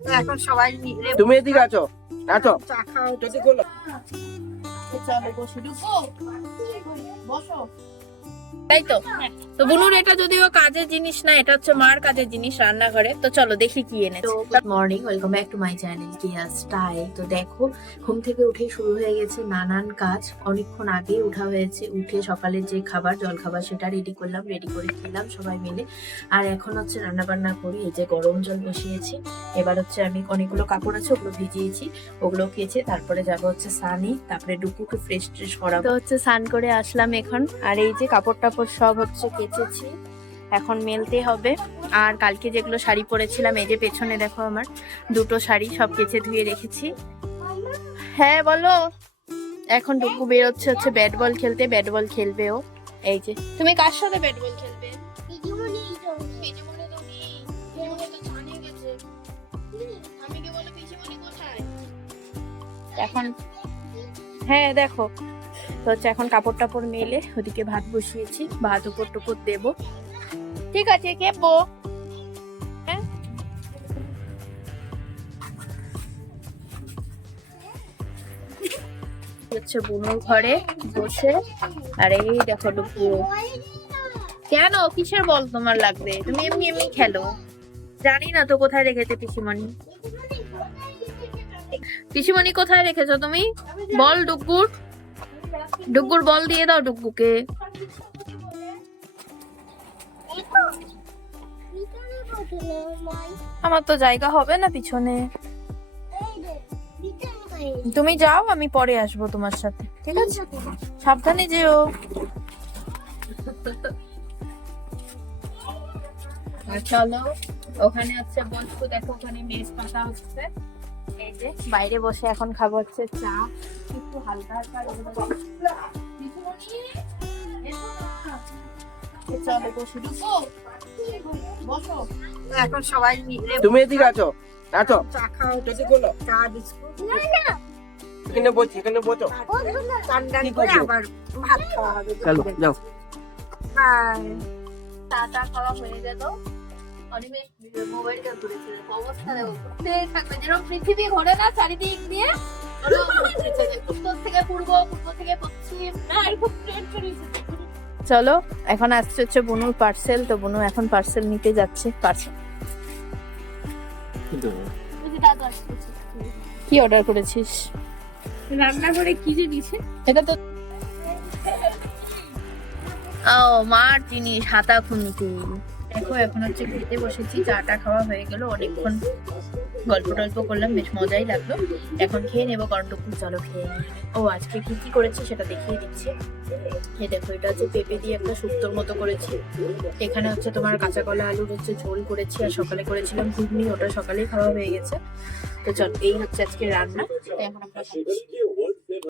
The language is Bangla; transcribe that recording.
এখন সবাই মিলে তুমি এদিকে আছো আছো চা খাও যদি বলো বসো তাই তো? তো বুনুর এটা যদিও কাজের জিনিস না এটা হচ্ছে মার কাজের জিনিস রান্নাঘরে। তো চলো দেখি কি এনেছে। Good morning welcome back to my channel কিয়া স্টাইল তো দেখো ঘুম থেকে উঠে শুরু হয়ে গেছে নানান কাজ। অনেকক্ষণ আগে উঠা হয়েছে উঠে সকালের যে খাবার জল খাবার সেটা রেডি করলাম রেডি করে খেলাম সবাই মিলে। আর এখন হচ্ছে রান্না বান্না করি এই যে গরম জল বসিয়েছি। এবার হচ্ছে আমি অনেকগুলো কাপড় আছে ওগুলো ভিজিয়েছি ওগুলো কেচে তারপরে যাব হচ্ছে সানি তারপরে ডুকুকে ফ্রেশ ট্রেশ করা তো হচ্ছে স্নান করে আসলাম এখন আর এই যে কাপড় টাপড় সব হচ্ছে কেচেছি। এখন মেলতে হবে। আর কালকে যেগুলো শাড়ি পরেছিলাম এই যে পেছনে দেখো আমার দুটো শাড়ি সব কেচে ধুয়ে রেখেছি। হ্যাঁ বলো। এখন ডুকু বেরোচ্ছে হচ্ছে ব্যাট বল খেলতে ব্যাট বল খেলবে ও। এই যে তুমি কার সাথে ব্যাট বল খেলবে? এখন হ্যাঁ দেখো। তো হচ্ছে এখন কাপড় টাপড় মেলে ওদিকে ভাত বসিয়েছি, ভাত উপর টুপুর দেবো। ঠিক আছে কেবো হ্যাঁ? হচ্ছে ঘরে বসে। আর এই দেখো কেন? কিসের বল তোমার লাগবে? তুমি এমনি এমনি খেলো। জানি না তো কোথায় রেখেছে পিসিমণি। পিসিমণি কোথায় রেখেছো তুমি? বল ডুকুর ডুকুর বল দিয়ে দাও ডুকুকে। আমার তো জায়গা হবে না পিছনে। তুমি যাও, আমি পরে আসব তোমার সাথে, ঠিক আছে? সাবধানে যেও। চলো, ওখানে হচ্ছে বসবো দেখো ওখানে মেজ পাতা হচ্ছে। এই যে বাইরে বসে এখন খাব হচ্ছে চা। একটু হালকা হালকা বসে বসো। এখন সবাই মিলে তুমি এদিকে আছো। আছো। চা খাও যদি করল? চা বিস্কুট। এখানে বসছি এখানে বসো। টান করে? আবার ভাত খাওয়া হবে। চলো যাও। বাই হয়ে গেল। অনিমেষ মোবাইলটা ঘুরেছিল অবস্থা দেখো ঘুরতেই থাকবে যেরকম পৃথিবী ঘোরে না চারিদিক দিয়ে ওরকম ঘুরতেছে যে উত্তর থেকে পূর্ব পূর্ব থেকে পশ্চিম না এরকম ট্রেন চলেছে চলো এখন আসছে হচ্ছে বনুর পার্সেল তো বনু এখন পার্সেল নিতে যাচ্ছে পার্সেল কি অর্ডার করেছিস? রান্নাঘরে কি যে দিছে এটা তো ও মার জিনিস হাতা খুন্তি। দেখো, এখন হচ্ছে খেতে বসেছি চাটা খাওয়া হয়ে গেল, অনেকক্ষণ গল্প টল্প করলাম, বেশ মজাই লাগল। এখন খেয়ে নেব টুকু চলো খেয়ে। ও, আজকে কি কি করেছি সেটা দেখিয়ে দিচ্ছি। এই দেখো, এটা হচ্ছে পেঁপে দিয়ে একটা শুক্তোর মতো করেছি। এখানে হচ্ছে তোমার কাঁচা কলা, আলুর হচ্ছে ঝোল করেছি, আর সকালে করেছিলাম ঘুগনি, ওটা সকালেই খাওয়া হয়ে গেছে। তো চল, এই হচ্ছে আজকে রান্না। এখন আমরা।